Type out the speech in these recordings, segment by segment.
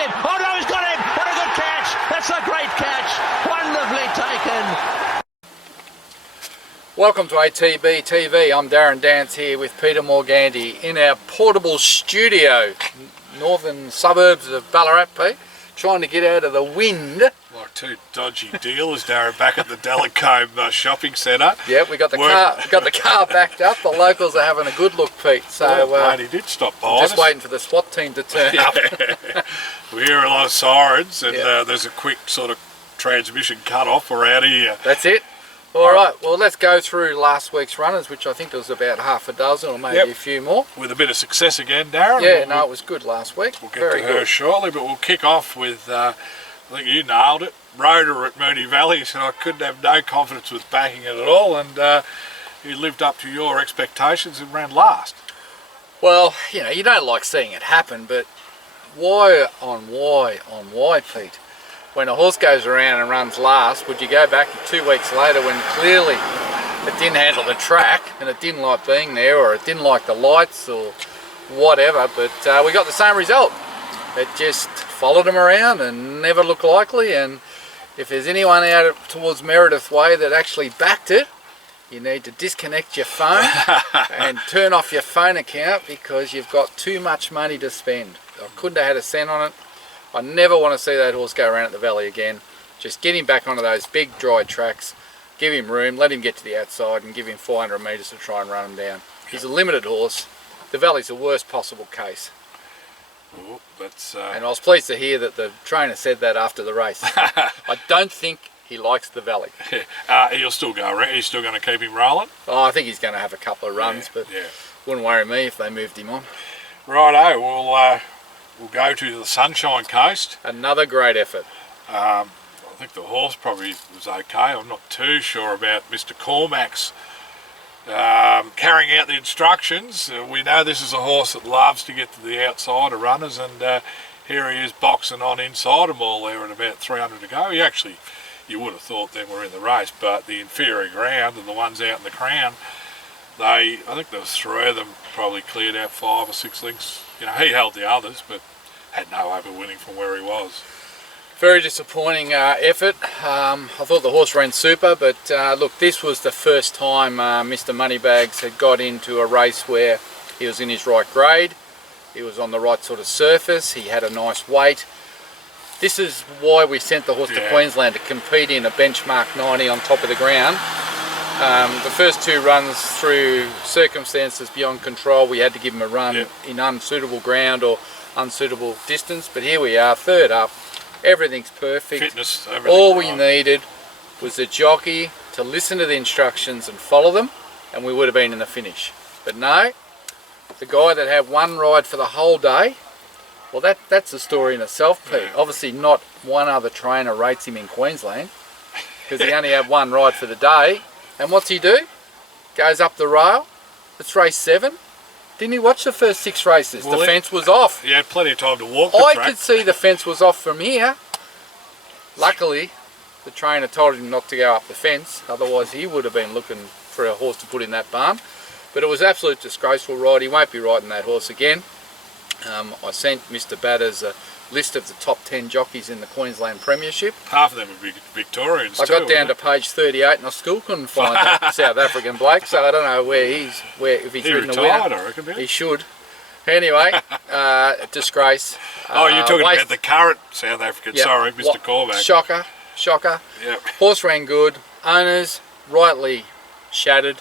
him. Oh no, he's got him. What a good catch. That's a great catch. Wonderfully taken. Welcome to ATB TV. I'm Darren Dance here with Peter Morganti in our portable studio, northern suburbs of Ballarat, Pete, trying to get out of the wind. Like two dodgy dealers, Darren, back at the Delacombe shopping centre. Yeah, we got the car backed up. The locals are having a good look, Pete. So he did stop by. Just waiting for the SWAT team to turn up. We hear a lot of sirens, and there's a quick sort of transmission cut off. We're out of here. That's it. All right, well, let's go through last week's runners, which I think there was about half a dozen or maybe a few more. With a bit of success again, Darren. Yeah, no, it was good last week. We'll get to her shortly, but we'll kick off with, I think you nailed it, Rhoda at Moonee Valley. You said I couldn't have no confidence with backing it at all, and he lived up to your expectations and ran last. Well, you know, you don't like seeing it happen, but why, Pete? When a horse goes around and runs last, would you go back 2 weeks later when clearly it didn't handle the track and it didn't like being there, or it didn't like the lights or whatever, but we got the same result. It just followed him around and never looked likely, and if there's anyone out towards Meredith Way that actually backed it, you need to disconnect your phone and turn off your phone account, because you've got too much money to spend. I couldn't have had a cent on it. I never want to see that horse go around at the Valley again. Just get him back onto those big dry tracks, give him room, let him get to the outside and give him 400 metres to try and run him down. He's a limited horse. The Valley's the worst possible case. Oh, that's, and I was pleased to hear that the trainer said that after the race. I don't think he likes the Valley. He'll still go around. He's still going to keep him rolling? Oh, I think he's going to have a couple of runs, but wouldn't worry me if they moved him on. Righto, we'll go to the Sunshine Coast. Another great effort. I think the horse probably was okay. I'm not too sure about Mr. Cormac's carrying out the instructions. We know this is a horse that loves to get to the outside of runners, and here he is boxing on inside them all there at about 300 to go. He actually, you would have thought them were in the race, but the inferior ground and the ones out in the crown, I think there was 3 of them probably cleared out 5 or 6 lengths. You know, he held the others, but had no over-winning from where he was. Very disappointing effort. I thought the horse ran super, but look, this was the first time Mr. Moneybags had got into a race where he was in his right grade, he was on the right sort of surface, he had a nice weight. This is why we sent the horse to Queensland, to compete in a benchmark 90 on top of the ground. The first 2 runs, through circumstances beyond control, we had to give him a run in unsuitable ground or unsuitable distance, but here we are, 3rd up. Everything's perfect. Fitness, everything. All we needed was the jockey to listen to the instructions and follow them, and we would have been in the finish. But no, the guy that had 1 ride for the whole day, well, that's a story in itself, Pete. Obviously not one other trainer rates him in Queensland, because he only had 1 ride for the day. And what's he do? Goes up the rail. It's race 7. Didn't he watch the first 6 races? Well, the fence was off. He had plenty of time to walk the track. I could see the fence was off from here. Luckily, the trainer told him not to go up the fence, otherwise he would have been looking for a horse to put in that barn. But it was absolute disgraceful ride. He won't be riding that horse again. I sent Mr. Batters a list of the top 10 jockeys in the Queensland Premiership. Half of them would be Victorians. I got down to page 38 and I still couldn't find that South African bloke, so I don't know if he's ridden a winner. I reckon, he should. Anyway, disgrace. Oh, you're talking about the current South African, sorry, Mr. Cormac. Shocker. Yep. Horse ran good. Owners rightly shattered.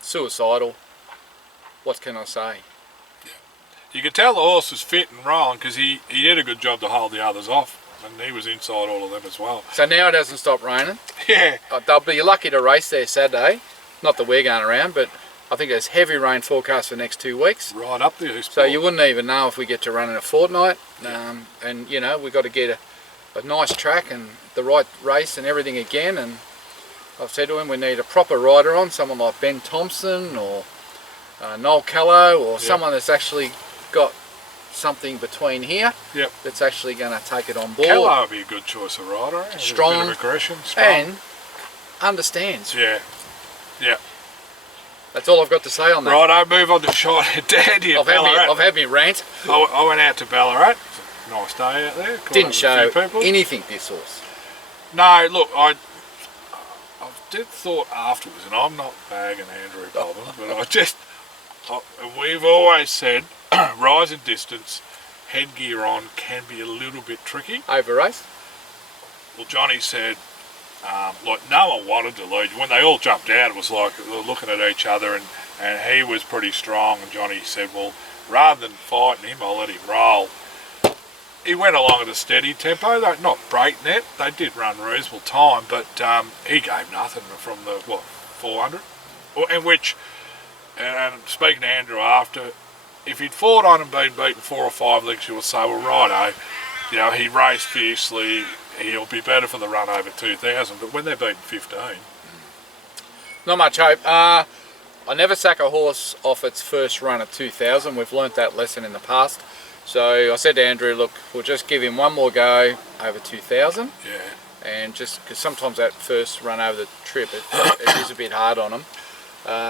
Suicidal. What can I say? You could tell the horse was fit and rolling, because he did a good job to hold the others off, and he was inside all of them as well. So now it doesn't stop raining. Yeah. They'll be lucky to race there Saturday. Not that we're going around, but I think there's heavy rain forecast for the next 2 weeks. Right up the east. So you wouldn't even know if we get to run in a fortnight. And you know, we've got to get a nice track and the right race and everything again. And I've said to him, we need a proper rider on, someone like Ben Thompson or Noel Callow, or someone that's actually got something between here that's actually going to take it on board. Callow would be a good choice of rider. Strong, a bit of aggression, strong, and understands. Yeah. That's all I've got to say on that. Right, I move on to Sean and Dandy at Ballarat. I've had me rant. I went out to Ballarat. It's a nice day out there. Didn't show anything, this horse. No, look, I did thought afterwards, and I'm not bagging Andrew Bobbin, but we've always said rise in distance, headgear on can be a little bit tricky. Over race? Well, Johnny said, like no one wanted to lead. When they all jumped out, it was like they were looking at each other, and he was pretty strong, and Johnny said, well, rather than fighting him, I'll let him roll. He went along at a steady tempo, though not breakneck. They did run reasonable time, but he gave nothing from the 400, in which, and speaking to Andrew after, if he'd fought on and been beaten 4 or 5 lengths, you would say, well, righto, you know, he raced fiercely. He'll be better for the run over 2,000. But when they're beating 15, not much hope. I never sack a horse off its first run at 2,000. We've learnt that lesson in the past. So I said to Andrew, look, we'll just give him one more go over 2,000. Yeah. And just because sometimes that first run over the trip, it is a bit hard on him.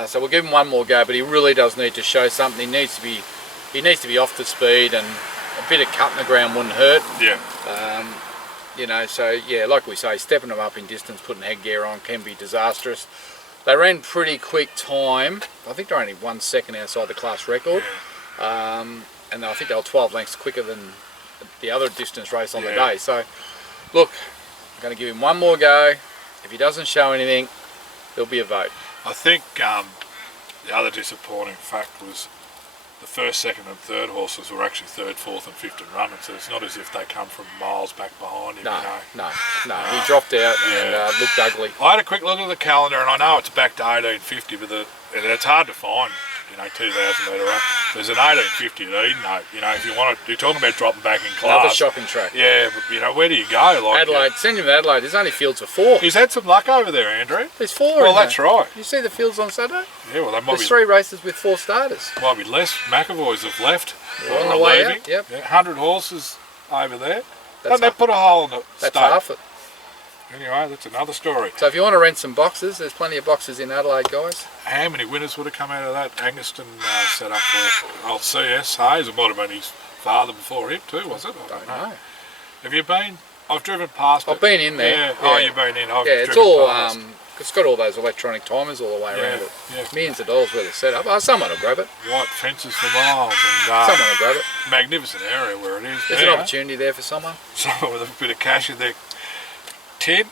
So we'll give him one more go, but he really does need to show something. He needs to be off the speed, and a bit of cut in the ground wouldn't hurt. Yeah. You know, so yeah, like we say, stepping them up in distance, putting headgear on can be disastrous. They ran pretty quick time. I think they're only 1 second outside the class record. Yeah. And I think they were 12 lengths quicker than the other distance race on the day. So, look, I'm going to give him one more go. If he doesn't show anything, there'll be a vote. I think the other disappointing fact was the first, second and third horses were actually third, fourth and fifth and running, so it's not as if they come from miles back behind him. No. He dropped out and looked ugly. I had a quick look at the calendar, and I know it's back to 1850, but it's hard to find. 2,000 metre run. There's an 1850 at Eden. If you want to, you're talking about dropping back in class. Another shopping track. Yeah, but where do you go? Like Adelaide. Send him to Adelaide. There's only fields for 4. He's had some luck over there, Andrew. There's 4. Well, that's right. You see the fields on Saturday? Yeah, well, there's 3 races with 4 starters. Might be less. McAvoy's have left. They're on the way out. Yep. 100 horses over there. Don't they put a hole in the That's state? half it. Anyway, that's another story. So if you want to rent some boxes, there's plenty of boxes in Adelaide, guys. How many winners would have come out of that Anguston set up for old CS Hayes? It might have been his father before him too, was it? I don't know. Have you been? I've driven past it. I've been in there. Yeah. Oh, you've been in. It's all it's got all those electronic timers all the way around it. Yeah. Millions of dollars worth of setup. Oh, someone will grab it. White fences for miles, and someone will grab it. Magnificent area where it is. There's an opportunity there for someone. Someone with a bit of cash in there. Tin.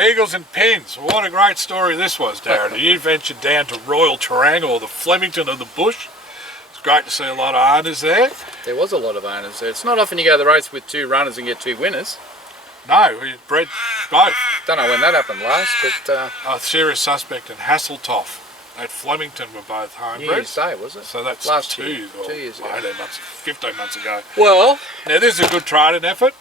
Eagles and Pens. What a great story this was, Darren. You ventured down to Royal Tarango, or the Flemington of the Bush. It's great to see a lot of owners there. There was a lot of owners there. It's not often you go to the race with 2 runners and get 2 winners. No, we bred both. Don't know when that happened last, but... A serious suspect and Hasseltoff at Flemington were both homebreds. New Year's Day, was it? So that's last 2 years ago. 18 months, 15 months ago. Well... Now this is a good training effort.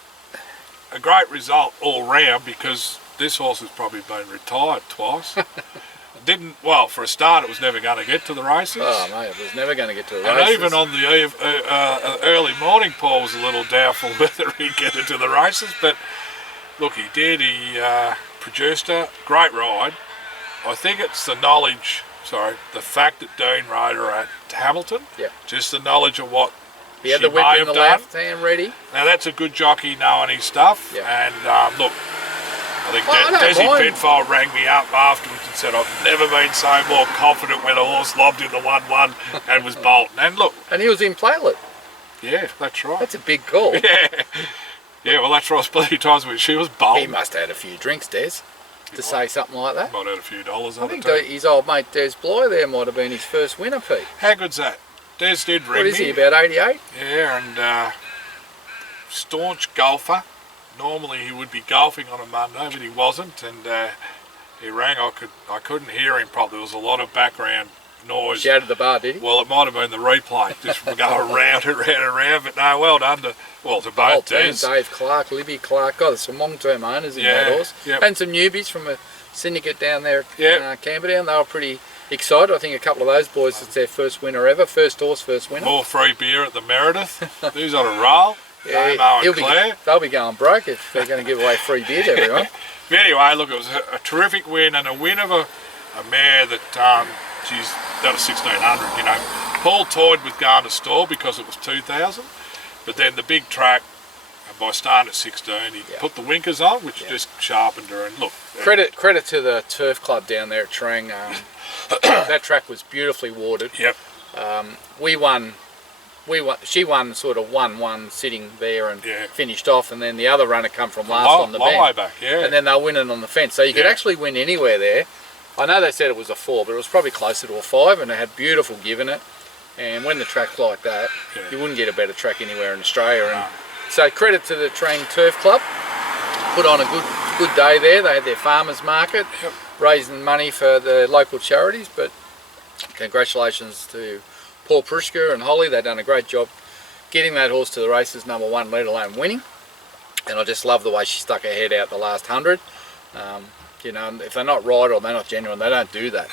A great result all round, because this horse has probably been retired twice. For a start, it was never going to get to the races. Oh, mate, it was never going to get to the races. And even on the early morning, Paul was a little doubtful whether he'd get into the races. But look, he did. He produced a great ride. I think it's the fact that Dean rode her at Hamilton. Yeah. Just the knowledge of what he had the whip in the left hand ready. Now that's a good jockey knowing his stuff. Yeah. And look, I think Desi Penfold rang me up afterwards and said, I've never been so more confident when a horse lobbed in the 1-1 and was bolting. And look. And he was in Playlet. Yeah, that's right. That's a big call. Yeah, well, that's right. Plenty of times when she was bolting. He must have had a few drinks, Des, to say something like that. Might have had a few dollars on it. I think his old mate Des Bloy there might have been his first winner, Pete. How good's that? Des did ring me. What is he, about 88? Yeah, and staunch golfer. Normally he would be golfing on a Monday, but he wasn't, and he rang. I couldn't hear him properly. There was a lot of background noise. He out of the bar, did he? Well, it might have been the replay. Just go around and around. But no, well done to both teams. Dave Clark, Libby Clark. God, there's some long-term owners in that horse. Yep. And some newbies from a syndicate down there at Camberdown. They were pretty excited. I think a couple of those boys, it's their first winner ever. First horse, first winner. More free beer at the Meredith. Who's on a roll? Yeah, they'll be going broke if they're going to give away free beer to everyone. But anyway, look, it was a terrific win, and a win of a mare that geez, that was 1600, you know. Paul toyed with going to store because it was 2000, but then the big track, by starting at 16, he put the winkers on, which just sharpened her. And look, credit to the turf club down there at Trang. That track was beautifully watered. Yep. We won. She won sort of 1-1 sitting there and finished off, and then the other runner come from last on the long bend. way back, and then they were winning on the fence. So you could actually win anywhere there. I know they said it was a 4, but it was probably closer to a 5, and it had beautiful give in it. And when the track's like that, you wouldn't get a better track anywhere in Australia. And so credit to the Trang Turf Club. Put on a good day there. They had their farmers market, raising money for the local charities. But congratulations to Paul Prushka and Holly. They've done a great job getting that horse to the races, #1, let alone winning. And I just love the way she stuck her head out the last 100. You know, if they're not right or they're not genuine, they don't do that.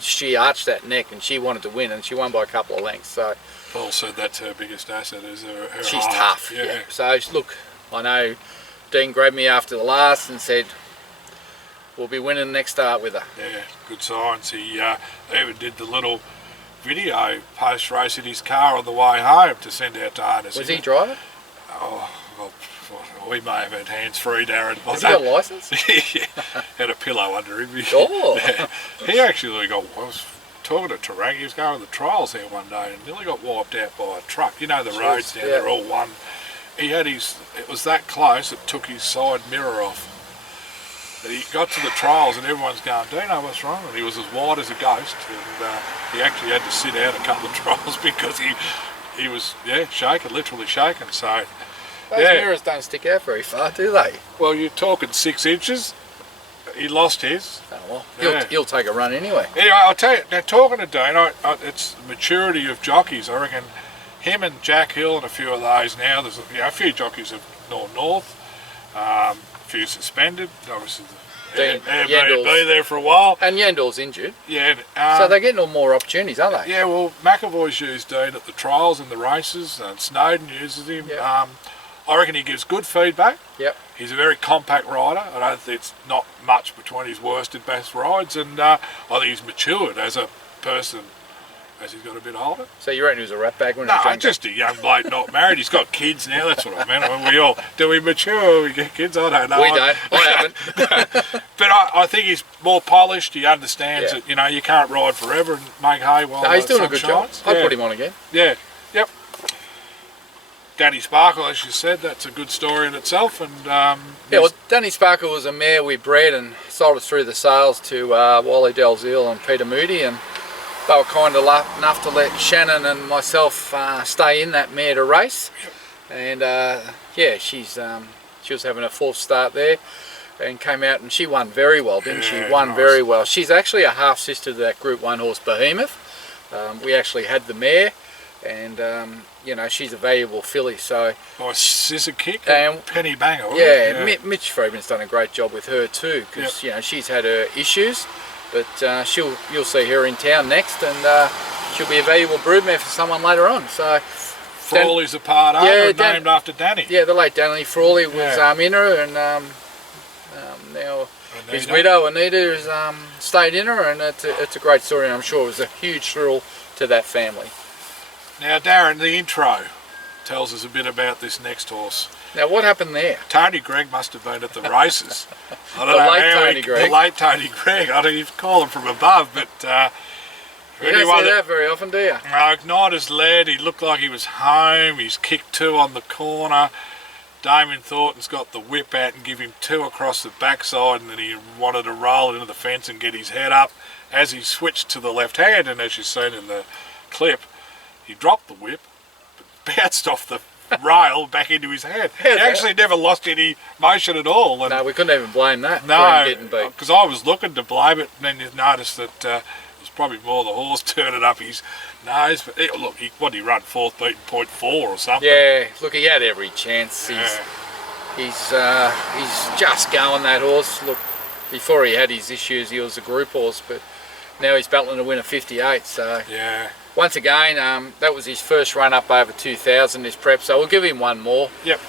She arched that neck and she wanted to win, and she won by a couple of lengths. So Paul said that's her biggest asset, is her she's heart. tough. Yeah. So look, I know Dean grabbed me after the last and said we'll be winning the next start with her. Yeah, good signs. He even did the little video post-race in his car on the way home to send out to owners. Was he driving? Oh, well, we may have had hands-free, Darren. Has he got a licence? Yeah, had a pillow under him. Oh. He actually I was talking to Tarang, he was going to the trials there one day and nearly got wiped out by a truck. You know the roads down there, all one. He had it was that close, it took his side mirror off. He got to the trials and everyone's going, Dino, what's wrong? And he was as white as a ghost, and he actually had to sit out a couple of trials because he was, shaking, literally shaking. So, those mirrors don't stick out very far, do they? Well, you're talking 6 inches. He lost his. Oh, well, he'll take a run anyway. Anyway, I'll tell you, now talking to Dean, it's maturity of jockeys. I reckon him and Jack Hill and a few of those now, there's a few jockeys have gone north, a few suspended, obviously Airbnb there for a while. And Yandor's injured. Yeah. So they're getting more opportunities, aren't they? Yeah, well, McAvoy's used Dean at the trials and the races, and Snowden uses him. Yep. I reckon he gives good feedback. Yep. He's a very compact rider. I don't think it's not much between his worst and best rides, and I think he's matured as a person as he's got a bit older. So you reckon he was a rat bag when he No, was younger? just a young bloke not married. He's got kids now, that's what I mean. I mean, do we mature when we get kids? I don't know. We don't. I haven't. But I think he's more polished. He understands that, you know, you can't ride forever and make hay while he's doing the a good sun job. shines. I'd put him on again. Yeah, yep. Danny Sparkle, as you said, that's a good story in itself. And well, Danny Sparkle was a mare we bred and sold it through the sales to Wally Dalziel and Peter Moody, and they were kind enough to let Shannon and myself stay in that mare to race. And she was having a 4th start there and came out and she won very well, didn't she? Won very well. She's actually a half sister to that Group 1 horse Behemoth. We actually had the mare, and you know, she's a valuable filly. So by Scissor Kick and Penny Banger. Mitch Friedman's done a great job with her too, because you know, she's had her issues, but you'll see her in town next, and she'll be a valuable broodmare for someone later on. So Frawley's a part owner, named after Danny. Yeah, the late Danny Frawley was in her, and now his widow Anita has stayed in her, and it's a great story, and I'm sure it was a huge thrill to that family. Now, Darren, the intro tells us a bit about this next horse. Now, what happened there? Tony Gregg must have been at the races. I don't The know late Tony Gregg. The late Tony Gregg. I don't even call him from above, but you don't see that very often, do you? Igniter's led. He looked like he was home. He's kicked 2 on the corner. Damien Thornton's got the whip out and give him 2 across the backside, and then he wanted to roll it into the fence and get his head up as he switched to the left hand, and as you've seen in the clip, he dropped the whip, but bounced off the rail back into his head. He actually never lost any motion at all. And no, we couldn't even blame that. No, getting beat. Because I was looking to blame it, and then you noticed that it was probably more the horse turning up his nose. But look, what did he run? 4th beaten 0.4 or something? Yeah, look, he had every chance. He's just going, that horse. Look, before he had his issues, he was a group horse, but now he's battling to win a 58. So yeah. Once again, that was his first run up over 2,000 this prep, so we'll give him one more. Yep.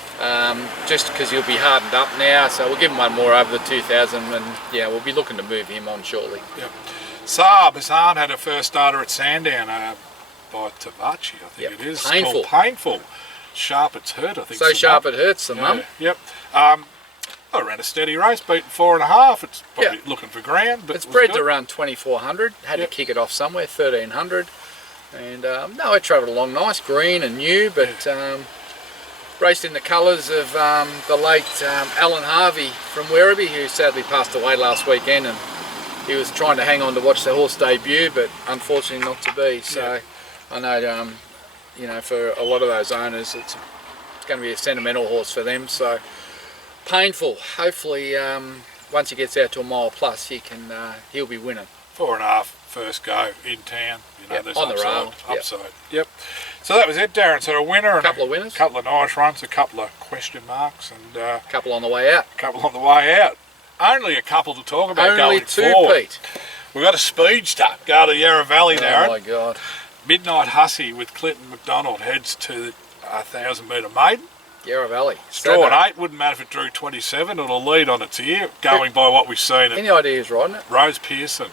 Just because he'll be hardened up now, so we'll give him one more over the 2,000, and yeah, we'll be looking to move him on shortly. Yep. Saab Hassan had her first starter at Sandown by Tavachi, I think it is. Painful. It's called Painful. Sharp it's hurt, I think. So sharp it hurts the mum. Yep. I ran a steady race, beaten 4.5. It's probably looking for ground, but it's bred to run 2400. Had to kick it off somewhere, 1300. And no, it travelled along nice, green and new, but raced in the colours of the late Alan Harvey from Werribee, who sadly passed away last weekend, and he was trying to hang on to watch the horse debut, but unfortunately not to be. So I know, you know, for a lot of those owners, it's going to be a sentimental horse for them. So painful. Hopefully, once he gets out to a mile plus, he'll be winning. 4.5 first go in town. You know, there's on the rail. Upside. Yep. So that was it, Darren. So a winner and a couple of winners, a couple of nice runs, a couple of question marks, and a couple on the way out. A couple on the way out. Only a couple to talk about. Only going two, forward. Pete. We've got a speedster. Go to Yarra Valley, Darren. Oh my God. Midnight Hussy with Clinton McDonald heads to the 1,000 metre maiden. Yarra Valley. Straw at 8, wouldn't matter if it drew 27, it'll lead on its ear, going by what we've seen. Any idea who's riding it? Rose Pearson.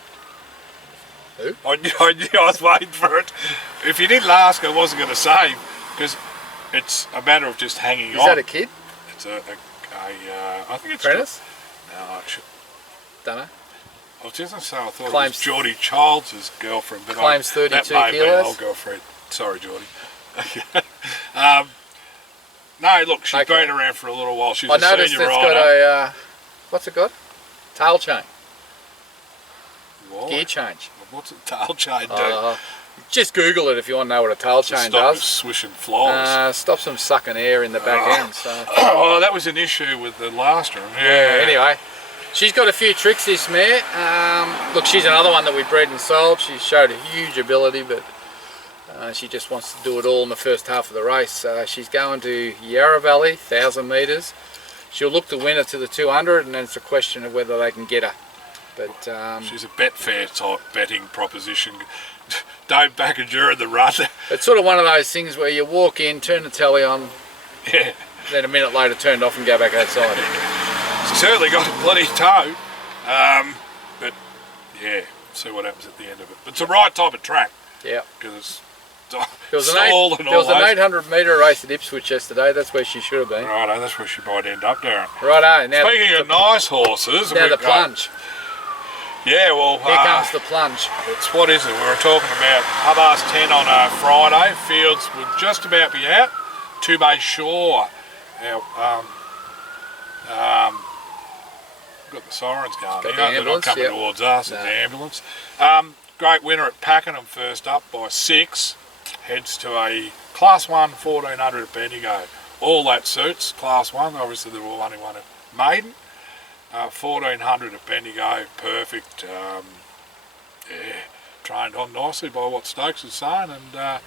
Who? I knew I was waiting for it. If you didn't ask, I wasn't going to say, because it's a matter of just hanging on. Is that a kid? It's I think it's... Apprentice? No, actually. Don't know. I was just going to say, I thought Claims, it was Geordie Childs' girlfriend. But claims 32 that may kilos. be an old girlfriend. Sorry, Geordie. No, look, she's been around for a little while. She's I a noticed senior it's rider. got a, what's it got? Tail chain. What? Gear change. What's a tail chain do? Just Google it if you want to know what a tail chain does. Swishing flies. Stops them sucking air in the back end. So. Oh, that was an issue with the last one. Yeah, anyway. She's got a few tricks, this mare. Look, she's another one that we bred and sold. She showed a huge ability, but she just wants to do it all in the first half of the race. She's going to Yarra Valley, 1,000 metres. She'll look to win her to the 200, and then it's a question of whether they can get her. But she's a Betfair type betting proposition. Don't back her during the run. It's sort of one of those things where you walk in, turn the telly on, then a minute later turn it off and go back outside. She's certainly got a bloody toe. But yeah, see what happens at the end of it. But it's the right type of track. Yeah. Because it's there was an 800 metre race at Ipswich yesterday. That's where she should have been. Righto, that's where she might end up, Darren. Righto. Now speaking of nice horses, now the plunge. Yeah, well, here comes the plunge. It's what is it? We were talking about 10:30 on a Friday. Fields would just about be out. Two Bay Shore. Got the sirens going. They're not coming towards us at the ambulance. Great winner at Pakenham, first up by 6. Heads to a Class 1 1400 at Bendigo. All that suits Class 1. Obviously, there will only one at Maiden. 1400 at Bendigo, perfect. Trained on nicely by what Stokes is saying, and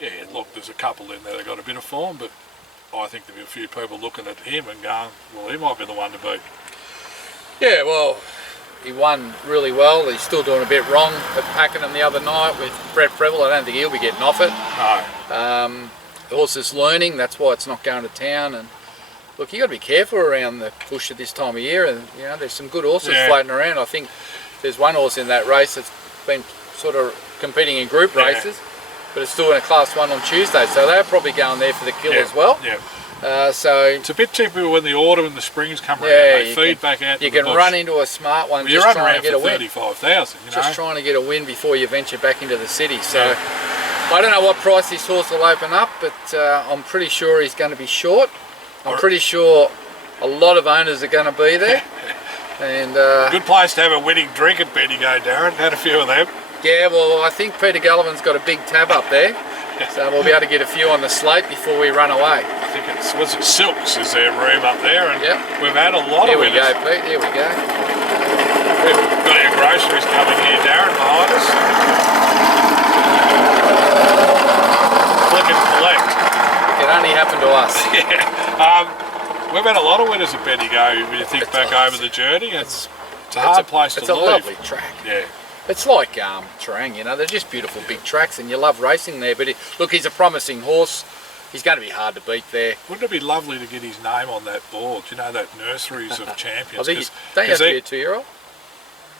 yeah, look, there's a couple in there that got a bit of form, but I think there'll be a few people looking at him and going, well, he might be the one to beat. Yeah, well, he won really well. He's still doing a bit wrong at Pakenham the other night with Brett Preble. I don't think he'll be getting off it. No. The horse is learning, that's why it's not going to town. And look, you got to be careful around the bush at this time of year, and you know there's some good horses floating around. I think there's one horse in that race that's been sort of competing in group races, but it's still in a Class 1 on Tuesday, so they're probably going there for the kill as well. So it's a bit typical when the autumn and the springs come around. They feed back out. You can run into a smart one just trying to get a win. 35,000. You know? Just trying to get a win before you venture back into the city. So I don't know what price this horse will open up, but I'm pretty sure he's going to be short. I'm pretty sure a lot of owners are going to be there. And good place to have a winning drink at Bendigo, Darren. Had a few of them. Yeah, well, I think Peter Gullivan's got a big tab up there, so we'll be able to get a few on the slate before we run away. I think it's, what's it, Silks is their room up there, and we've had a lot of winners. Here we go, Pete, here we go. We've got our groceries coming here, Darren, behind us. Click and collect. It can only happen to us. We've had a lot of winners at Bendigo when you think back over the journey. It's a hard place to live. It's a lovely track. Yeah. It's like Terang, you know, they're just beautiful big tracks, and you love racing there. But look, he's a promising horse. He's going to be hard to beat there. Wouldn't it be lovely to get his name on that board? You know, that Nurseries of Champions. I think don't you have to be a 2-year-old?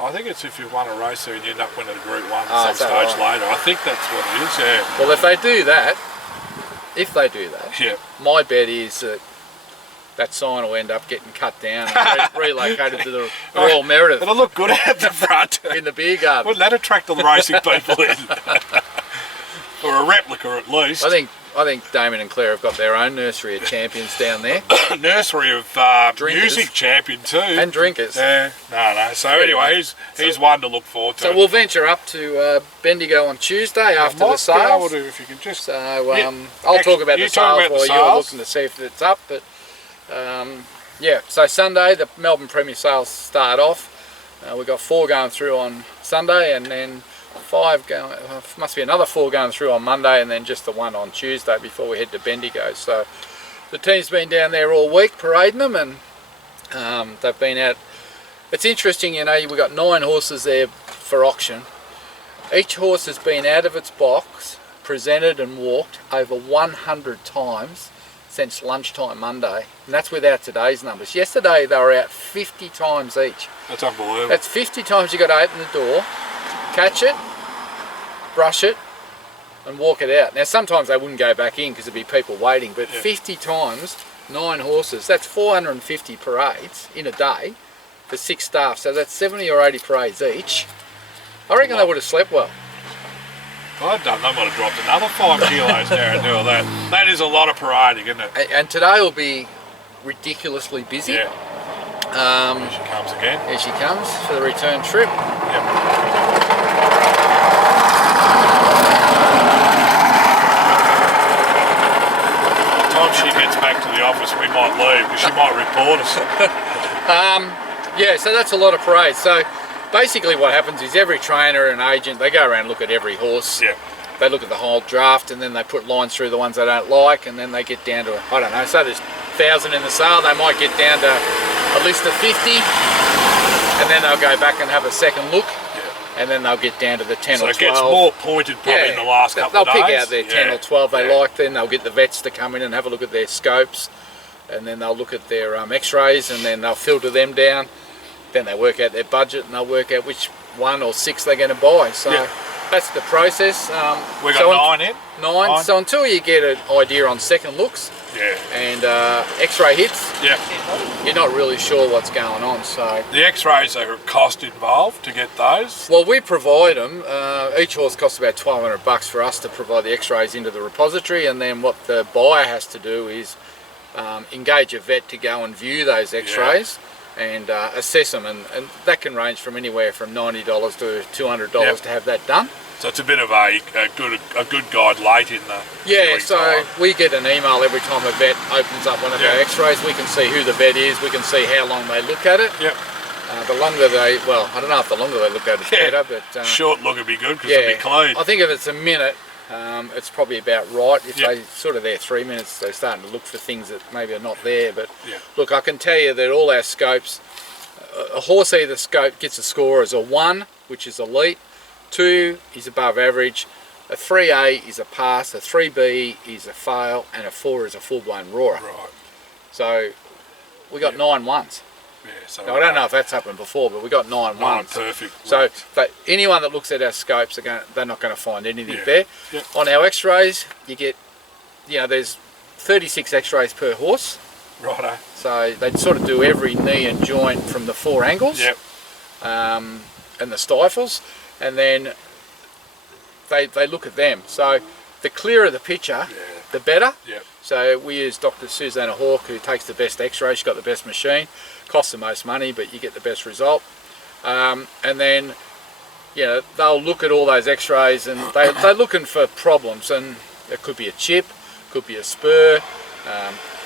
I think it's if you won a race there and you end up winning a Group 1 Oh, at is some that stage right? later. I think that's what it is, yeah. Well, if they do that, Yeah. my bet is that sign will end up getting cut down and relocated to the Royal Meredith It'll look good out the front. in the beer garden. Wouldn't that attract the racing people in? Or a replica at least. I think Damien and Claire have got their own nursery of champions down there. Nursery of Drinkers. music champion too. And drinkers. Yeah, no. So anyway, he's one to look forward to. So we'll venture up to Bendigo on Tuesday after the Might be able sales. to, if you can just. So Yeah. I'll talk about You the talk sales about the while you're sales. looking to see if it's up. But yeah, so Sunday the Melbourne Premier Sales start off. We've got 4 going through on Sunday, and then 5 going. Must be another 4 going through on Monday, and then just the 1 on Tuesday before we head to Bendigo. So the team's been down there all week parading them, and they've been out. It's interesting, you know, we've got 9 horses there for auction. Each horse has been out of its box, presented and walked over 100 times since lunchtime Monday, and that's without today's numbers. Yesterday they were out 50 times each. That's unbelievable. That's 50 times you got to open the door, catch it, brush it, and walk it out. Now sometimes they wouldn't go back in because there'd be people waiting, but 50 times, 9 horses, that's 450 parades in a day for 6 staff, so that's 70 or 80 parades each. I reckon they would have slept well. I've done. They might have dropped another 5 kilos there and doing that. That is a lot of parading, isn't it? And today will be ridiculously busy. Yeah. Here she comes again. Here she comes for the return trip. Yep. By the time she gets back to the office, we might leave because she might report us. Yeah, so that's a lot of parades. So basically what happens is every trainer and agent, they go around and look at every horse. Yeah. They look at the whole draft, and then they put lines through the ones they don't like, and then they get down to, I don't know, so there's 1,000 in the sale, they might get down to a list of 50, and then they'll go back and have a second look, and then they'll get down to the 10 So or 12. it gets more pointed probably in the last couple of days. They'll pick out their 10 or 12 they Yeah. like, then they'll get the vets to come in and have a look at their scopes, and then they'll look at their x-rays, and then they'll filter them down. Then they work out their budget, and they'll work out which 1 or 6 they're going to buy. So that's the process. We got 9 in. 9. So until you get an idea on second looks and x-ray hits, you're not really sure what's going on. So The x-rays are a cost involved to get those. well, we provide them. Each horse costs about $1,200 for us to provide the x-rays into the repository, and then what the buyer has to do is engage a vet to go and view those x-rays and assess them, and that can range from anywhere from $90 to $200 to have that done. So it's a bit of a good guide late in the viewing So time. we get an email every time a vet opens up one of our x-rays. We can see who the vet is, we can see how long they look at it. The longer they, well, I don't know if the longer they look at it's better, but short look would be good because it'll be clean. I think if it's a minute, it's probably about right. If they sort of there 3 minutes, they're starting to look for things that maybe are not there. But look, I can tell you that all our scopes, a horse either scope gets a score as a 1, which is elite, 2 is above average, a 3A is a pass, a 3B is a fail, and a 4 is a full-blown roarer. Right. So we got 9 ones. So Now, I don't know if that's happened before, but we got 9 ones. Perfect. So anyone that looks at our scopes, they're not going to find anything there. Yeah. On our x-rays, you get, there's 36 x-rays per horse. Righto. So they sort of do every knee and joint from the 4 angles. And the stifles, and then they look at them. So the clearer the picture, the better. So we use Dr. Susanna Hawke, who takes the best x-ray. She's got the best machine, costs the most money, but you get the best result. And then they'll look at all those x-rays, and they're looking for problems, and it could be a chip, could be a spur.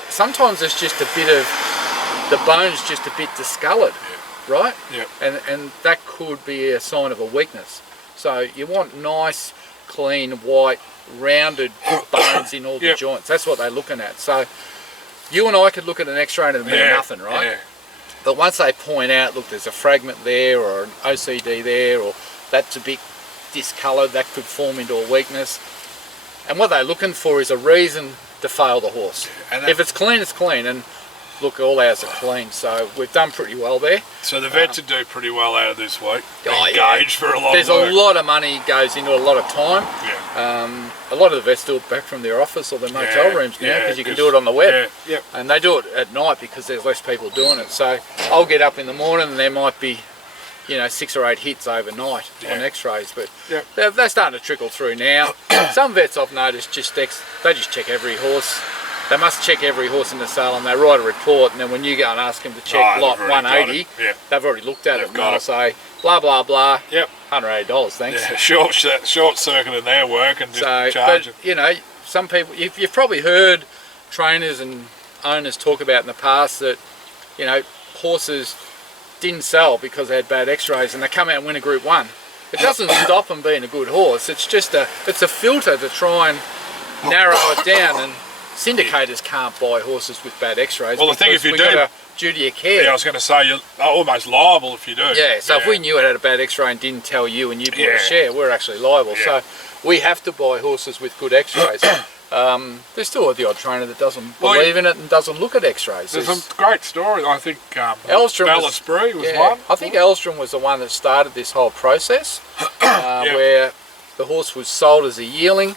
Sometimes it's just a bit of the bone's just a bit discoloured, right? And that could be a sign of a weakness. So you want nice, clean, white, rounded bones in all the joints. That's what they're looking at. So you and I could look at an x-ray and it'd mean nothing, right? But once they point out, look, there's a fragment there, or an OCD there, or that's a bit discoloured, that could form into a weakness. And what they're looking for is a reason to fail the horse. If it's clean, it's clean. And look, all ours are clean, so we've done pretty well there. So the vets would do pretty well out of this week. Oh, Engaged for a lot There's of work. a lot of money goes into a lot of time. Yeah. A lot of the vets do it back from their office or their motel rooms now, because you can do it on the web. Yeah. And they do it at night because there's less people doing it. So I'll get up in the morning and there might be, 6 or 8 hits overnight on x-rays, but they're starting to trickle through now. Some vets I've noticed they just check every horse. They must check every horse in the sale, and they write a report, and then when you go and ask them to check lot 180, they've already looked at it, and they'll say, blah, blah, blah, $180, thanks. Yeah, short circuit in their work and just charge it. But, some people, you've probably heard trainers and owners talk about in the past that, horses didn't sell because they had bad x-rays and they come out and win a Group 1. It doesn't stop them being a good horse. It's just it's a filter to try and narrow it down, and syndicators can't buy horses with bad x-rays. Well, the thing, if you do, got a duty of care. I was going to say, you're almost liable if you do. Yeah, so if we knew it had a bad x-ray and didn't tell you and you bought a share, we're actually liable. So we have to buy horses with good x-rays. There's still the odd trainer that doesn't believe in it and doesn't look at x-rays. There's some great stories. I think Elstrom Ballasbury was one. I think Elstrom was the one that started this whole process, where the horse was sold as a yearling.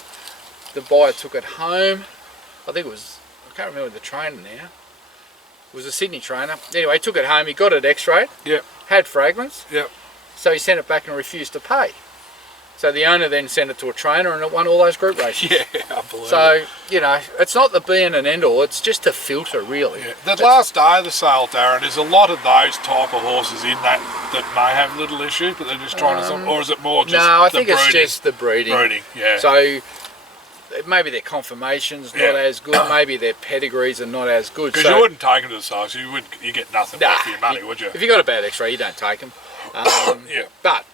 The buyer took it home. I think it was, I can't remember the trainer now. It was a Sydney trainer. Anyway, he took it home, he got it x-rayed, had fragments, so he sent it back and refused to pay. So the owner then sent it to a trainer and it won all those group races. Yeah, unbelievable. So, it's not the be and an end all, it's just a filter, really. Yeah. The last day of the sale, Darren, is a lot of those type of horses in that may have little issues, but they're just trying to, or is it more just no, I think it's just the breeding. Yeah. So maybe their conformation's not as good, maybe their pedigrees are not as good. Because you wouldn't take them to the sales, you get nothing back for your money, would you? If you got a bad x-ray, you don't take them. But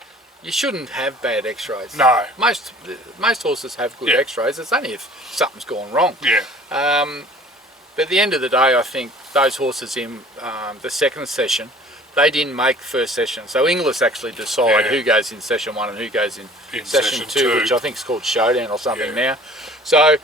you shouldn't have bad x-rays. No. Most horses have good x-rays. It's only if something's gone wrong. Yeah. But at the end of the day, I think those horses in the second session, they didn't make the first session. So Inglis actually decide who goes in session 1 and who goes in session 2, which I think is called Showdown or something now. So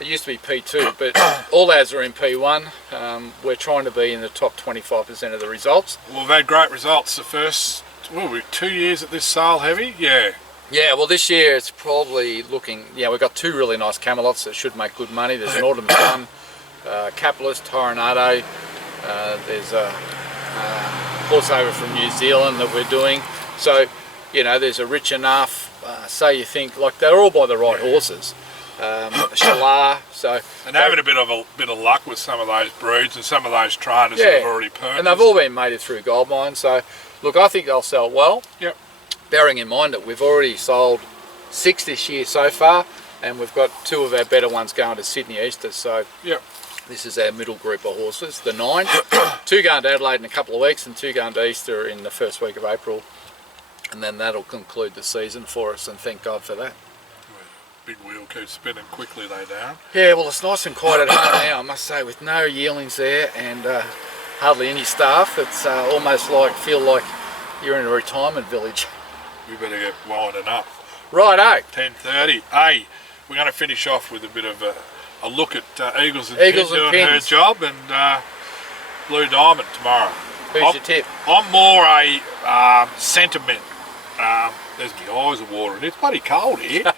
it used to be P2, but all ours are in P1. We're trying to be in the top 25% of the results. Well, we've had great results. The first, we're 2 years at this sale, heavy? Yeah. Yeah, well this year it's probably looking, we've got 2 really nice Camelots that should make good money. There's an Autumn Sun, Capitalist, Toronado, there's a horse over from New Zealand that we're doing. So, there's a Rich Enough, say you think, like they're all by the right horses. Shalar, so and having a bit of luck with some of those breeds and some of those trainers that have already purchased. And they've all been mated through gold mines. So look, I think they'll sell well. Yep. Bearing in mind that we've already sold 6 this year so far, and we've got 2 of our better ones going to Sydney Easter. So this is our middle group of horses, the 9. 2 going to Adelaide in a couple of weeks and 2 going to Easter in the first week of April. And then that'll conclude the season for us, and thank God for that. Big wheel keeps spinning quickly, though, Darren. Yeah, well, it's nice and quiet at home now, I must say, with no yearlings there and hardly any staff. It's almost feel like you're in a retirement village. We better get winding up. Righto. 10:30. Hey, we're going to finish off with a bit of a look at Eagles and Pins doing her job, and Blue Diamond tomorrow. Who's your tip? I'm more a sentiment. There's my eyes are watering. It's bloody cold here.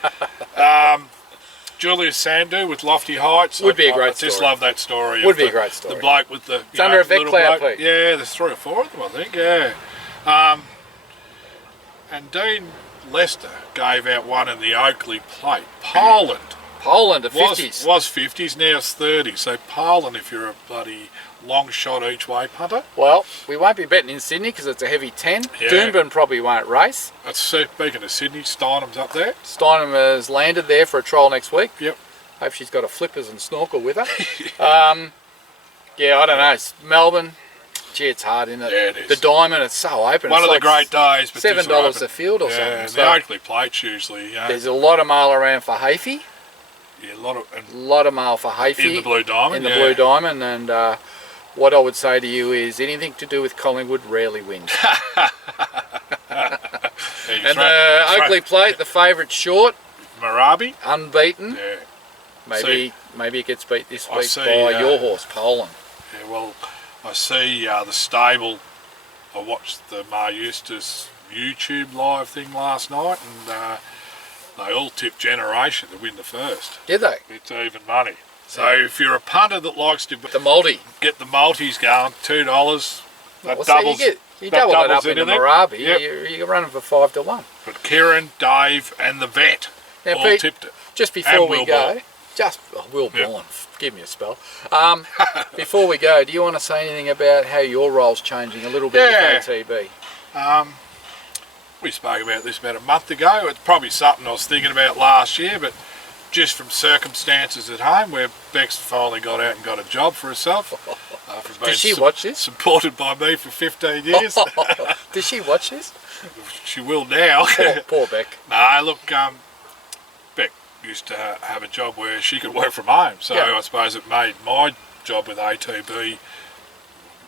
Julius Sandu with Lofty Heights. Would be a great story. I just love that story. Would be a great story. The bloke with the... It's under a vet cloud, Pete. Yeah, there's 3 or 4 of them, I think, and Dean Lester gave out one in the Oakley Plate. Poland. Poland, the 50s. Was 50s, now it's 30s. So Poland, if you're a bloody long shot each way punter. Well, we won't be betting in Sydney because it's a heavy 10. Yeah. Doomben probably won't race. That's speaking of Sydney, Steinem's up there. Steinem has landed there for a trial next week. Yep. Hope she's got a flippers and snorkel with her. Yeah, I don't know. It's Melbourne. Gee, it's hard, isn't it? Yeah, it is. The Diamond, it's so open. One it's of the great days. But $7 a field or something. Yeah, So the Oakley Plates usually. there's a lot of mail around for Hafey. Yeah, a lot of mail for Hafey. In the Blue Diamond. In the Blue Diamond, and what I would say to you is anything to do with Collingwood rarely wins. And the Oakley Plate, the favourite short. Marabi. Unbeaten. Yeah. Maybe it gets beat this week see, by your horse, Poland. Yeah, well, I see the stable. I watched the Mar Eustace YouTube live thing last night, and they all tipped Generation to win the first. Did they? It's even money. So if you're a punter that likes to The multi. get the multis going, $2. That Well, doubles. so you double it up in the anything. Marabi. Yep. You're running for 5 to 1. But Kieran, Dave, and the vet Now, all Pete, tipped it. just before And we Will go, Ball. Will Bourne, give me a spell. Before we go, do you want to say anything about how your role's changing a little bit with ATB? We spoke about this about a month ago. It's probably something I was thinking about last year, but just from circumstances at home where Bex finally got out and got a job for herself. After Did she watch this? Supported by me for 15 years. Did she watch this? She will now. Poor Beck. No, look, Beck used to have a job where she could work from home, so Yeah. I suppose it made my job with ATB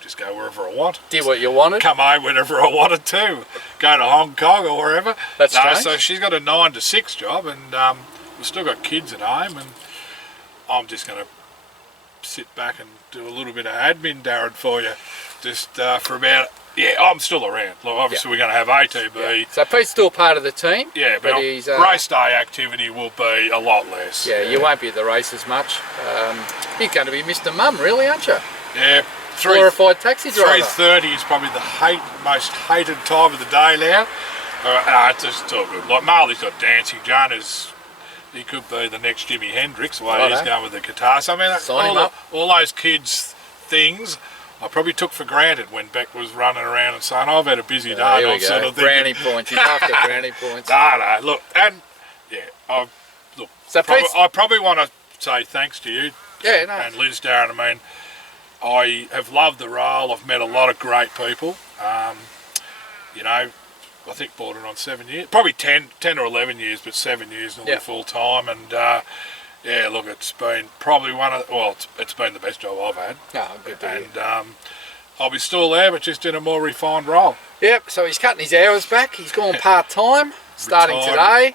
just go wherever I want. Did what you wanted? Come home whenever I wanted to. Go to Hong Kong or wherever. That's no, strange. so she's got a 9 to 6 job, and we've still got kids at home, and I'm just going to sit back and do a little bit of admin, Darren, for you. Just for about... Yeah, I'm still around. Look, obviously we're going to have ATB. Yeah. So Pete's still part of the team. Yeah, but he's race day activity will be a lot less. Yeah, you won't be at the races much. You're going to be Mr. Mum, really, aren't you? Yeah. Glorified taxi driver. 3:30 is probably the most hated time of the day now. It's just all good. Like Marley's got dancing. John he could be the next Jimi Hendrix, the way he's going with the guitar. So I mean, Sign him up. all those kids' things, I probably took for granted when Beck was running around and saying, "I've had a busy day." Here we I'm go. sort of thinking, Brownie points. He's after brownie points. No, look, and yeah, So Pete's, I probably want to say thanks to you, Yeah, no. and Liz, Darren. I mean, I have loved the role. I've met a lot of great people. You know, I think bordering on 7 years, probably 10 or 11 years, but 7 years nearly full time. And yeah, look, it's been probably it's been the best job I've had. Oh, good to hear. And I'll be still there, but just in a more refined role. Yep, so he's cutting his hours back. He's gone part-time, starting today.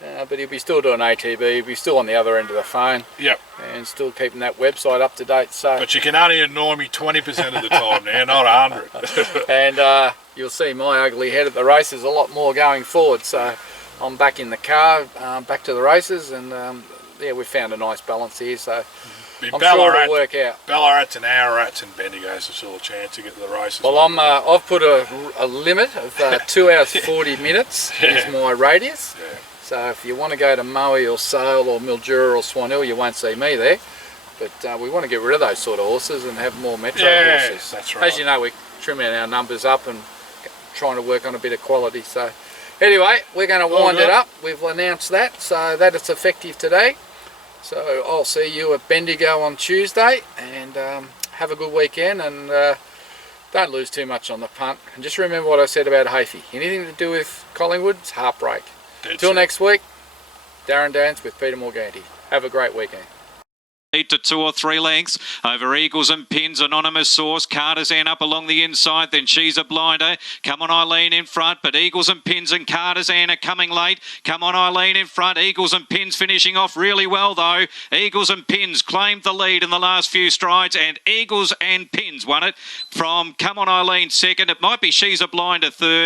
But he'll be still doing ATB. He'll be still on the other end of the phone. Yep. And still keeping that website up to date. So. But you can only annoy me 20% of the time now, not 100. And you'll see my ugly head at the races a lot more going forward. So I'm back in the car, back to the races, and yeah, we found a nice balance here. So I'm sure it'll work out. Ballarat's an hour, Rats and Bendigo's a still a chance to get to the races. Well, I've put a limit of 2 hours 40 minutes is my radius. Yeah. So if you want to go to Moe or Sale or Mildura or Swan Hill, you won't see me there. But we want to get rid of those sort of horses and have more metro horses. That's right. As you know, we're trimming our numbers up and trying to work on a bit of quality. So anyway, we're going to wind it up. We've announced that, so that it's effective today. So I'll see you at Bendigo on Tuesday, and have a good weekend, and don't lose too much on the punt. And just remember what I said about Hafey. Anything to do with Collingwood, it's heartbreak. Till next week, Darren Dance with Peter Morganti. Have a great weekend. To 2 or 3 lengths over Eagles and Pins. Anonymous Source, Carter's-Ann up along the inside, then She's a Blinder. Come on Eileen in front, but Eagles and Pins and Carter's-Ann are coming late. Come on Eileen in front, Eagles and Pins finishing off really well though. Eagles and Pins claimed the lead in the last few strides, and Eagles and Pins won it from Come on Eileen second. It might be She's a Blinder third.